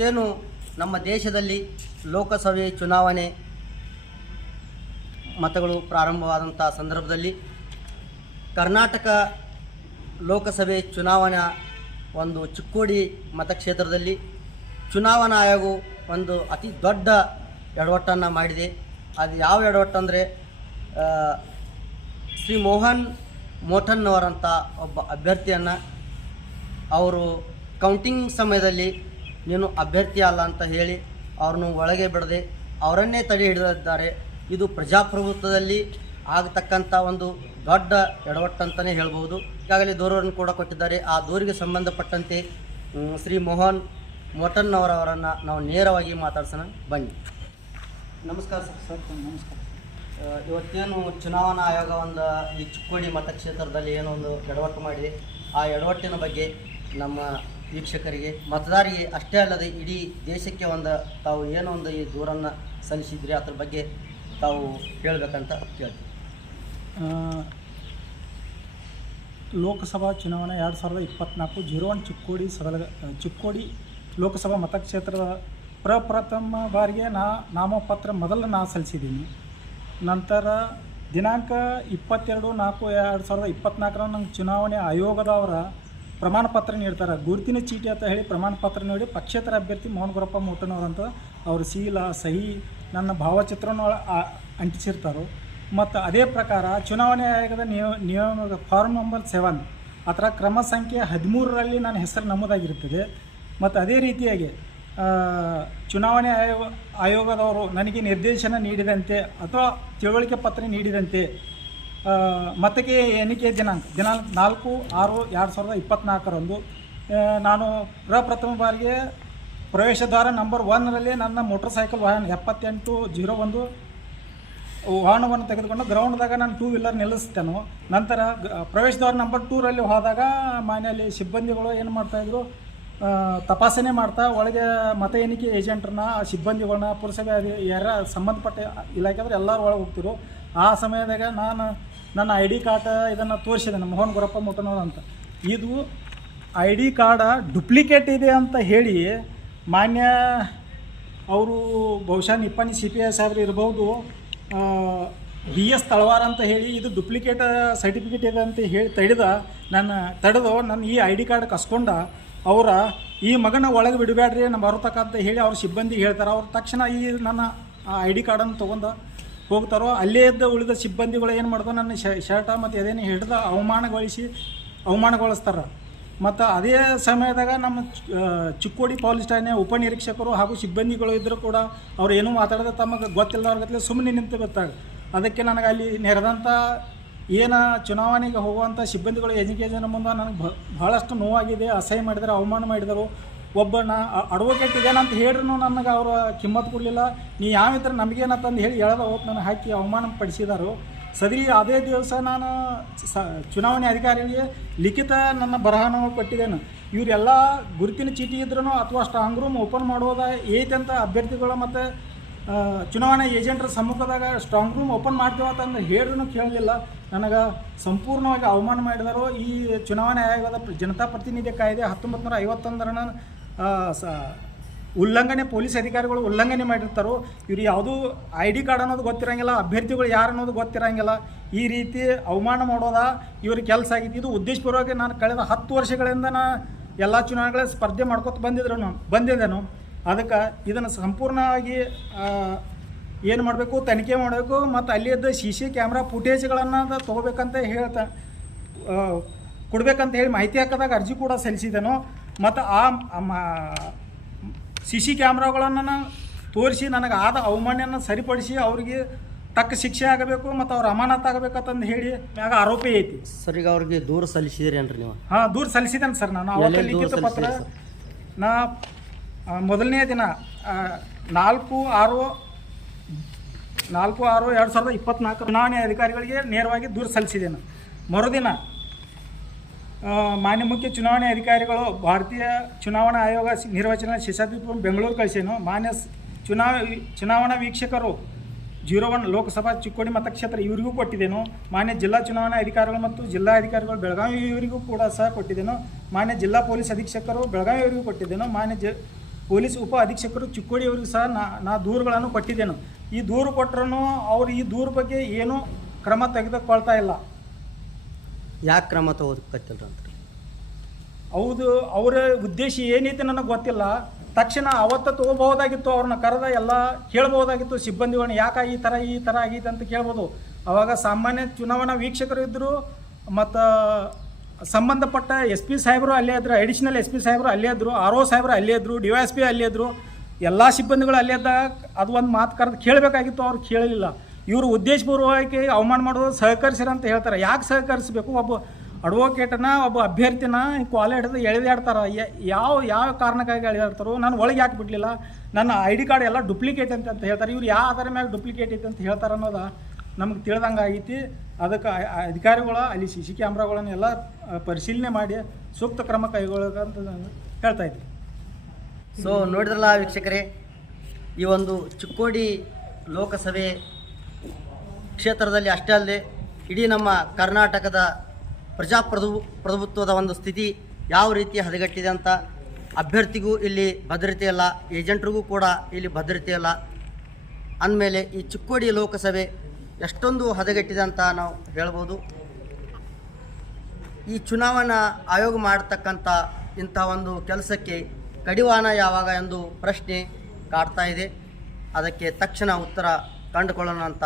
ಏನು ನಮ್ಮ ದೇಶದಲ್ಲಿ ಲೋಕಸಭೆ ಚುನಾವಣೆ ಮತಗಳು ಪ್ರಾರಂಭವಾದಂಥ ಸಂದರ್ಭದಲ್ಲಿ ಕರ್ನಾಟಕ ಲೋಕಸಭೆ ಚುನಾವಣಾ ಒಂದು ಚಿಕ್ಕೋಡಿ ಮತಕ್ಷೇತ್ರದಲ್ಲಿ ಚುನಾವಣಾ ಆಯೋಗವು ಒಂದು ಅತಿ ದೊಡ್ಡ ಎಡವಟ್ಟನ್ನು ಮಾಡಿದೆ. ಅದು ಯಾವ ಎಡವಟ್ಟು ಅಂದರೆ ಶ್ರೀ ಮೋಹನ್ ಮೋಟನ್ನವರಂಥ ಒಬ್ಬ ಅಭ್ಯರ್ಥಿಯನ್ನು ಅವರು ಕೌಂಟಿಂಗ್ ಸಮಯದಲ್ಲಿ ನೀನು ಅಭ್ಯರ್ಥಿ ಅಲ್ಲ ಅಂತ ಹೇಳಿ ಅವ್ರನ್ನು ಒಳಗೆ ಬಿಡದೆ ಅವರನ್ನೇ ತಡೆ ಹಿಡಿದಿದ್ದಾರೆ. ಇದು ಪ್ರಜಾಪ್ರಭುತ್ವದಲ್ಲಿ ಆಗತಕ್ಕಂಥ ಒಂದು ದೊಡ್ಡ ಎಡವಟ್ಟಂತಲೇ ಹೇಳ್ಬೋದು. ಈಗಾಗಲೇ ದೂರವನ್ನು ಕೂಡ ಕೊಟ್ಟಿದ್ದಾರೆ. ಆ ದೂರಿಗೆ ಸಂಬಂಧಪಟ್ಟಂತೆ ಶ್ರೀ ಮೋಹನ್ ಮೋಟನ್ನವರವರನ್ನು ನಾವು ನೇರವಾಗಿ ಮಾತಾಡ್ಸೋಣ. ಬನ್ನಿ. ನಮಸ್ಕಾರ ಸರ್. ಸರ್, ನಮಸ್ಕಾರ. ಇವತ್ತೇನು ಚುನಾವಣಾ ಆಯೋಗ ಒಂದು ಈ ಚಿಕ್ಕೋಡಿ ಮತಕ್ಷೇತ್ರದಲ್ಲಿ ಏನೋ ಒಂದು ಎಡವಟ್ಟು ಮಾಡಿದೆ. ಆ ಎಡವಟ್ಟಿನ ಬಗ್ಗೆ ನಮ್ಮ ವೀಕ್ಷಕರಿಗೆ, ಮತದಾರಿಗೆ ಅಷ್ಟೇ ಅಲ್ಲದೆ ಇಡೀ ದೇಶಕ್ಕೆ ಒಂದು ತಾವು ಏನೋ ಒಂದು ಈ ದೂರನ್ನು ಸಲ್ಲಿಸಿದ್ರಿ ಅದ್ರ ಬಗ್ಗೆ ತಾವು ಹೇಳಬೇಕಂತ ಕೇಳ್ತೀವಿ. ಲೋಕಸಭಾ ಚುನಾವಣೆ ಎರಡು ಸಾವಿರದ ಇಪ್ಪತ್ತ್ನಾಲ್ಕು ಜೀರೋ ಒನ್ ಚಿಕ್ಕೋಡಿ ಸದಲ, ಚಿಕ್ಕೋಡಿ ಲೋಕಸಭಾ ಮತಕ್ಷೇತ್ರದ ಪ್ರಪ್ರಥಮ ಬಾರಿಗೆ ನಾ, ನಾಮಪತ್ರ ಮೊದಲು ನಾ ಸಲ್ಲಿಸಿದ್ದೀನಿ. ನಂತರ ದಿನಾಂಕ ಇಪ್ಪತ್ತೆರಡು ನಾಲ್ಕು ಎರಡು ಸಾವಿರದ ಇಪ್ಪತ್ತ್ನಾಲ್ಕರ ನಂಗೆ ಚುನಾವಣೆ ಆಯೋಗದವರ ಪ್ರಮಾಣ ಪತ್ರ ನೀಡ್ತಾರೆ. ಗುರುತಿನ ಚೀಟಿ ಅಂತ ಹೇಳಿ ಪ್ರಮಾಣ ಪತ್ರ ನೋಡಿ ಪಕ್ಷೇತರ ಅಭ್ಯರ್ಥಿ ಮೋಹನ್ ಗುರಪ್ಪ ಮೋಟನವರಂತ ಅವರು ಸೀಲ ಸಹಿ, ನನ್ನ ಭಾವಚಿತ್ರನ ಅಂಟಿಸಿರ್ತಾರೋ. ಮತ್ತು ಅದೇ ಪ್ರಕಾರ ಚುನಾವಣೆ ಆಯೋಗದ ನಿಯಮ ಫಾರ್ಮ್ ನಂಬರ್ ಸೆವೆನ್ ಅದರ ಕ್ರಮ ಸಂಖ್ಯೆ ಹದಿಮೂರರಲ್ಲಿ ನನ್ನ ಹೆಸರು ನಮೂದಾಗಿರುತ್ತದೆ. ಮತ್ತು ಅದೇ ರೀತಿಯಾಗಿ ಚುನಾವಣೆ ಆಯೋಗ, ಆಯೋಗದವರು ನನಗೆ ನಿರ್ದೇಶನ ನೀಡಿದಂತೆ ಅಥವಾ ತಿಳುವಳಿಕೆ ಪತ್ರ ನೀಡಿದಂತೆ ಮತಕ್ಕೆ ಎಣಿಕೆ ದಿನಾಂಕ ದಿನಾಂಕ ನಾಲ್ಕು, ಆರು, ಎರಡು ಸಾವಿರದ ಇಪ್ಪತ್ತ್ನಾಲ್ಕರಂದು ನಾನು ಪ್ರಪ್ರಥಮ ಬಾರಿಗೆ ಪ್ರವೇಶ ದ್ವಾರ ನಂಬರ್ ಒನ್ನಲ್ಲಿ ನನ್ನ ಮೋಟರ್ ಸೈಕಲ್ ವಾಹನ ಎಪ್ಪತ್ತೆಂಟು, ಜೀರೋ ಒಂದು ವಾಹನವನ್ನು ತೆಗೆದುಕೊಂಡು ಗ್ರೌಂಡ್ದಾಗ ನಾನು ಟೂ ವೀಲರ್ ನಿಲ್ಲಿಸ್ತೇನೆ. ನಂತರ ಪ್ರವೇಶ ದ್ವಾರ ನಂಬರ್ ಟೂರಲ್ಲಿ ಹೋದಾಗ ಮನೆಯಲ್ಲಿ ಸಿಬ್ಬಂದಿಗಳು ಏನು ಮಾಡ್ತಾಯಿದ್ರು ತಪಾಸಣೆ ಮಾಡ್ತಾ ಒಳಗೆ ಮತ ಎಣಿಕೆ ಏಜೆಂಟ್ರನ್ನ, ಆ ಸಿಬ್ಬಂದಿಗಳನ್ನ ಪುರಸಭೆ ಯಾರ ಸಂಬಂಧಪಟ್ಟ ಇಲಾಖೆ ಅಂದ್ರೆ ಎಲ್ಲರೂ ಒಳಗೆ ಹೋಗ್ತಿರು ಆ ಸಮಯದಾಗ ನಾನು ನನ್ನ ಐ ಡಿ ಕಾರ್ಡ್ ಇದನ್ನು ತೋರಿಸಿದೆ ಮೋಹನ್ ಗುರಪ್ಪ ಮುಟ್ಟನವ್ರು ಅಂತ. ಇದು ಐ ಡಿ ಕಾರ್ಡ ಡುಪ್ಲಿಕೇಟ್ ಇದೆ ಅಂತ ಹೇಳಿ ಮಾನ್ಯ ಅವರು ಬಹುಶಃ ನಿಪ್ಪಾಣಿ ಸಿ ಪಿ ಎಸ್ ಸಾಹೇಬ್ರು ಇರ್ಬೋದು ಬಿ ಎಸ್ ತಳವಾರ ಅಂತ ಹೇಳಿ ಇದು ಡುಪ್ಲಿಕೇಟ್ ಸರ್ಟಿಫಿಕೇಟ್ ಇದೆ ಅಂತ ಹೇಳಿ ತಡೆದ ನನ್ನ, ತಡೆದು ನನ್ನ ಈ ಐ ಡಿ ಕಾರ್ಡ್ ಕಸ್ಕೊಂಡ ಅವರ ಈ ಮಗನ ಒಳಗೆ ಬಿಡಬೇಡ್ರಿ ನಮ್ಮ ಬರತಕ್ಕಂತ ಹೇಳಿ ಅವ್ರ ಸಿಬ್ಬಂದಿಗೆ ಹೇಳ್ತಾರೆ. ಅವ್ರು ತಕ್ಷಣ ಈ ನನ್ನ ಐ ಡಿ ಕಾರ್ಡನ್ನು ತೊಗೊಂಡು ಹೋಗ್ತಾರೋ, ಅಲ್ಲೇ ಇದ್ದ ಉಳಿದ ಸಿಬ್ಬಂದಿಗಳು ಏನು ಮಾಡ್ದೋ ನನ್ನ ಶರ್ಟ ಮತ್ತು ಎದೇನು ಹಿಡ್ದು ಅವಮಾನಗೊಳಿಸಿ, ಅವಮಾನಗೊಳಿಸ್ತಾರೆ. ಮತ್ತು ಅದೇ ಸಮಯದಾಗ ನಮ್ಮ ಚಿಕ್ಕೋಡಿ ಪೊಲೀಸ್ ಠಾಣೆ ಉಪನಿರೀಕ್ಷಕರು ಹಾಗೂ ಸಿಬ್ಬಂದಿಗಳು ಇದ್ದರೂ ಕೂಡ ಅವ್ರು ಏನೂ ಮಾತಾಡದೆ ತಮಗೆ ಗೊತ್ತಿಲ್ಲದವ್ರ ಸುಮ್ಮನೆ ನಿಂತು ಬಿತ್ತಾಗ ಅದಕ್ಕೆ ನನಗೆ ಅಲ್ಲಿ ನೆರೆದಂಥ ಏನು ಚುನಾವಣೆಗೆ ಹೋಗುವಂಥ ಸಿಬ್ಬಂದಿಗಳು ಎಜುಕೇಷನ್ ಮುಂದೆ ನನಗೆ ಬಹಳಷ್ಟು ನೋವಾಗಿದೆ, ಅಸಹ್ಯ ಮಾಡಿದರೆ ಅವಮಾನ ಮಾಡಿದರು ಒಬ್ಬ ನಾ ಅಡ್ವೊಕೇಟ್ ಇದೇನಂತ ಹೇಳ್ರೂ ನನಗೆ ಅವರು ಕಿಮ್ಮತ್ತು ಕೊಡಲಿಲ್ಲ. ನೀ ಯಾವಿದ್ರೆ ನಮಗೇನಂತಂದು ಹೇಳಿ ಎಳೆದ ಹೋಗಿ ನನಗೆ ಹಾಕಿ ಅವಮಾನ ಪಡಿಸಿದರು. ಸದರಿ ಅದೇ ದಿವಸ ನಾನು ಸ ಚುನಾವಣೆ ಅಧಿಕಾರಿಗಳಿಗೆ ಲಿಖಿತ ನನ್ನ ಬರಹನ ಕೊಟ್ಟಿದ್ದೇನೆ. ಇವರೆಲ್ಲ ಗುರುತಿನ ಚೀಟಿ ಇದ್ರೂ ಅಥವಾ ಸ್ಟ್ರಾಂಗ್ ರೂಮ್ ಓಪನ್ ಮಾಡೋದ ಏತಂತ ಅಭ್ಯರ್ಥಿಗಳು ಮತ್ತು ಚುನಾವಣಾ ಏಜೆಂಟ್ರ ಸಮ್ಮುಖದಾಗ ಸ್ಟ್ರಾಂಗ್ ರೂಮ್ ಓಪನ್ ಮಾಡ್ತೀವ ಅಂತಂದು ಹೇಳ್ರೂ ಕೇಳಲಿಲ್ಲ. ನನಗೆ ಸಂಪೂರ್ಣವಾಗಿ ಅವಮಾನ ಮಾಡಿದರು. ಈ ಚುನಾವಣಾ ಆಯೋಗದ ಜನತಾ ಪ್ರತಿನಿಧಿ ಕಾಯ್ದೆ ಹತ್ತೊಂಬತ್ತು ನೂರ ಐವತ್ತೊಂದರ ಸ, ಉಲ್ಲಂಘನೆ ಪೊಲೀಸ್ ಅಧಿಕಾರಿಗಳು ಉಲ್ಲಂಘನೆ ಮಾಡಿರ್ತಾರೋ, ಇವ್ರು ಯಾವುದೂ ಐ ಡಿ ಕಾರ್ಡ್ ಅನ್ನೋದು ಗೊತ್ತಿರಂಗಿಲ್ಲ, ಅಭ್ಯರ್ಥಿಗಳು ಯಾರು ಅನ್ನೋದು ಗೊತ್ತಿರಂಗಿಲ್ಲ. ಈ ರೀತಿ ಅವಮಾನ ಮಾಡೋದ ಇವ್ರ ಕೆಲಸ ಆಗಿತ್ತು. ಇದು ಉದ್ದೇಶಪೂರ್ವಕ ನಾನು ಕಳೆದ ಹತ್ತು ವರ್ಷಗಳಿಂದ ನಾ ಎಲ್ಲ ಚುನಾವಣೆಗಳ ಸ್ಪರ್ಧೆ ಮಾಡ್ಕೊತ ಬಂದಿದ್ರು ನಾನು ಬಂದಿದ್ದೇನು. ಅದಕ್ಕೆ ಇದನ್ನು ಸಂಪೂರ್ಣವಾಗಿ ಏನು ಮಾಡಬೇಕು, ತನಿಖೆ ಮಾಡಬೇಕು, ಮತ್ತು ಅಲ್ಲಿದ್ದ ಸಿ ಸಿ ಕ್ಯಾಮ್ರಾ ಫುಟೇಜ್ಗಳನ್ನು ತೊಗೋಬೇಕಂತ ಹೇಳ್ತಾ ಕೊಡಬೇಕಂತ ಹೇಳಿ ಮಾಹಿತಿ ಹಾಕಿದಾಗ ಅರ್ಜಿ ಕೂಡ ಸಲ್ಲಿಸಿದೆನು ಮತ್ತು ಆ ಸಿ ಸಿ ಕ್ಯಾಮ್ರಾಗಳನ್ನು ತೋರಿಸಿ ನನಗೆ ಆದ ಅವಮಾನ್ಯನ ಸರಿಪಡಿಸಿ ಅವರಿಗೆ ತಕ್ಕ ಶಿಕ್ಷೆ ಆಗಬೇಕು ಮತ್ತು ಅವ್ರ ಅಮಾನತ್ ಆಗಬೇಕಂತಂದು ಹೇಳಿ ಮ್ಯಾಗ ಆರೋಪಿ ಐತಿ. ಸರ್ ಈಗ ಅವ್ರಿಗೆ ದೂರ ಸಲ್ಲಿಸಿದ್ರೇನ್ರಿ ನೀವು? ಹಾಂ ದೂರ ಸಲ್ಲಿಸಿದ್ದೇನೆ ಸರ್ ನಾನು. ಅವತ್ತು ಲಿಖಿತ ಪತ್ರ ನಾ ಮೊದಲನೇ ದಿನ ನಾಲ್ಕು ಆರು ನಾಲ್ಕು ಆರು ಎರಡು ಸಾವಿರದ ಇಪ್ಪತ್ತ್ನಾಲ್ಕು ಚುನಾವಣೆ ಅಧಿಕಾರಿಗಳಿಗೆ ನೇರವಾಗಿ ದೂರು ಸಲ್ಲಿಸಿದ್ದೇನೆ. ಮರುದಿನ ಮಾನ್ಯ ಮುಖ್ಯ ಚುನಾವಣೆ ಅಧಿಕಾರಿಗಳು ಭಾರತೀಯ ಚುನಾವಣಾ ಆಯೋಗ ನಿರ್ವಚನ ಶಿಶಾದ್ವೀಪ ಬೆಂಗಳೂರು ಕಳಿಸೇನು. ಮಾನ್ಯ ಚುನಾವ ಚುನಾವಣಾ ವೀಕ್ಷಕರು ಜೀರೋ ಒನ್ ಲೋಕಸಭಾ ಚಿಕ್ಕೋಡಿ ಮತಕ್ಷೇತ್ರ ಇವರಿಗೂ ಕೊಟ್ಟಿದ್ದೇನು. ಮಾನ್ಯ ಜಿಲ್ಲಾ ಚುನಾವಣಾ ಅಧಿಕಾರಿಗಳು ಮತ್ತು ಜಿಲ್ಲಾ ಅಧಿಕಾರಿಗಳು ಬೆಳಗಾವಿ ಇವರಿಗೂ ಕೂಡ ಸಹ ಕೊಟ್ಟಿದ್ದೇನು. ಮಾನ್ಯ ಜಿಲ್ಲಾ ಪೊಲೀಸ್ ಅಧೀಕ್ಷಕರು ಬೆಳಗಾವಿ ಇವರಿಗೂ ಕೊಟ್ಟಿದ್ದೇನು. ಮಾನ್ಯ ಜ ಪೊಲೀಸ್ ಉಪ ಅಧೀಕ್ಷಕರು ಚಿಕ್ಕೋಡಿ ಅವರಿಗೆ ಸಹ ನಾ ನಾ ದೂರುಗಳನ್ನು ಕೊಟ್ಟಿದ್ದೇನು. ಈ ದೂರು ಕೊಟ್ಟರೂ ಅವರು ಈ ದೂರು ಬಗ್ಗೆ ಏನೂ ಕ್ರಮ ತೆಗೆದುಕೊಳ್ತಾ ಇಲ್ಲ. ಯಾಕೆ ಕ್ರಮ ತಗೋದಕ್ಕತ್ತಿಲ್ಲ ಅಂತ. ಹೌದು, ಅವರ ಉದ್ದೇಶ ಏನೈತೆ ನನಗೆ ಗೊತ್ತಿಲ್ಲ. ತಕ್ಷಣ ಅವತ್ತ ತಗೋಬಹುದಾಗಿತ್ತು, ಅವ್ರನ್ನ ಕರೆದ ಎಲ್ಲ ಕೇಳ್ಬೋದಾಗಿತ್ತು ಸಿಬ್ಬಂದಿಗಳನ್ನ ಯಾಕೆ ಈ ಥರ ಈ ಥರ ಆಗೈತೆ ಅಂತ ಕೇಳ್ಬೋದು. ಅವಾಗ ಸಾಮಾನ್ಯ ಚುನಾವಣಾ ವೀಕ್ಷಕರು ಇದ್ದರು ಮತ್ತು ಸಂಬಂಧಪಟ್ಟ ಎಸ್ ಪಿ ಸಾಹೇಬರು ಅಲ್ಲೇ ಇದ್ರು ಅಡಿಷನಲ್ ಎಸ್ ಪಿ ಸಾಹೇಬರು ಅಲ್ಲೇ ಇದ್ರು, ಆರ್ ಒ ಸಾಹೇಬರು ಅಲ್ಲೇ ಇದ್ರು, ಡಿ ಎಸ್ ಪಿ ಅಲ್ಲೇ ಇದ್ರು, ಎಲ್ಲ ಸಿಬ್ಬಂದಿಗಳು ಅಲ್ಲೇ ಇದ್ದಾಗ ಅದು ಒಂದು ಮಾತು ಕರೆದು ಕೇಳಬೇಕಾಗಿತ್ತು, ಅವ್ರು ಕೇಳಲಿಲ್ಲ. ಇವರು ಉದ್ದೇಶಪೂರ್ವಕ್ಕೆ ಅವಮಾನ ಮಾಡೋದು ಸಹಕರಿಸಿರ ಅಂತ ಹೇಳ್ತಾರೆ. ಯಾಕೆ ಸಹಕರಿಸಬೇಕು? ಒಬ್ಬ ಅಡ್ವೊಕೇಟನ ಒಬ್ಬ ಅಭ್ಯರ್ಥಿನ ಕ್ವಾಲೆ ಹಿಡಿದು ಎಳೆದಾಡ್ತಾರೆ. ಯಾವ ಯಾವ ಕಾರಣಕ್ಕಾಗಿ ಎಳೆದಾಡ್ತಾರೋ? ನಾನು ಒಳಗೆ ಯಾಕೆ ಬಿಡಲಿಲ್ಲ? ನನ್ನ ಐ ಡಿ ಕಾರ್ಡ್ ಎಲ್ಲ ಡುಪ್ಲಿಕೇಟ್ ಅಂತ ಅಂತ ಹೇಳ್ತಾರೆ. ಇವ್ರು ಯಾವ ಅದರ ಮ್ಯಾಲೆ ಡುಪ್ಲಿಕೇಟ್ ಐತೆ ಅಂತ ಹೇಳ್ತಾರೆ ಅನ್ನೋದು ನಮ್ಗೆ ತಿಳ್ದಂಗೆ ಆಗೈತಿ. ಅದಕ್ಕೆ ಅಧಿಕಾರಿಗಳ, ಅಲ್ಲಿ ಸಿ ಸಿ ಕ್ಯಾಮ್ರಾಗಳನ್ನೆಲ್ಲ ಪರಿಶೀಲನೆ ಮಾಡಿ ಸೂಕ್ತ ಕ್ರಮ ಕೈಗೊಳ್ಳಬೇಕಂತ ಹೇಳ್ತಾ ಇದ್ದೀನಿ. ಸೊ ನೋಡಿದ್ರಲ್ಲ ವೀಕ್ಷಕರೇ, ಈ ಒಂದು ಚಿಕ್ಕೋಡಿ ಲೋಕಸಭೆ ಕ್ಷೇತ್ರದಲ್ಲಿ ಅಷ್ಟೇ ಅಲ್ಲದೆ ಇಡೀ ನಮ್ಮ ಕರ್ನಾಟಕದ ಪ್ರಜಾಪ್ರಭು ಪ್ರಭುತ್ವದ ಒಂದು ಸ್ಥಿತಿ ಯಾವ ರೀತಿ ಹದಗೆಟ್ಟಿದೆ ಅಂತ ಅಭ್ಯರ್ಥಿಗೂ ಇಲ್ಲಿ ಭದ್ರತೆ ಇಲ್ಲ, ಏಜೆಂಟ್ರಿಗೂ ಕೂಡ ಇಲ್ಲಿ ಭದ್ರತೆ ಇಲ್ಲ. ಅಂದಮೇಲೆ ಈ ಚಿಕ್ಕೋಡಿ ಲೋಕಸಭೆ ಎಷ್ಟೊಂದು ಹದಗೆಟ್ಟಿದೆ ಅಂತ ನಾವು ಹೇಳ್ಬೋದು. ಈ ಚುನಾವಣಾ ಆಯೋಗ ಮಾಡತಕ್ಕಂಥ ಇಂಥ ಒಂದು ಕೆಲಸಕ್ಕೆ ಕಡಿವಾಣ ಯಾವಾಗ ಎಂದು ಪ್ರಶ್ನೆ ಕಾಡ್ತಾ ಇದೆ. ಅದಕ್ಕೆ ತಕ್ಷಣ ಉತ್ತರ ಕಂಡುಕೊಳ್ಳೋಣ ಅಂತ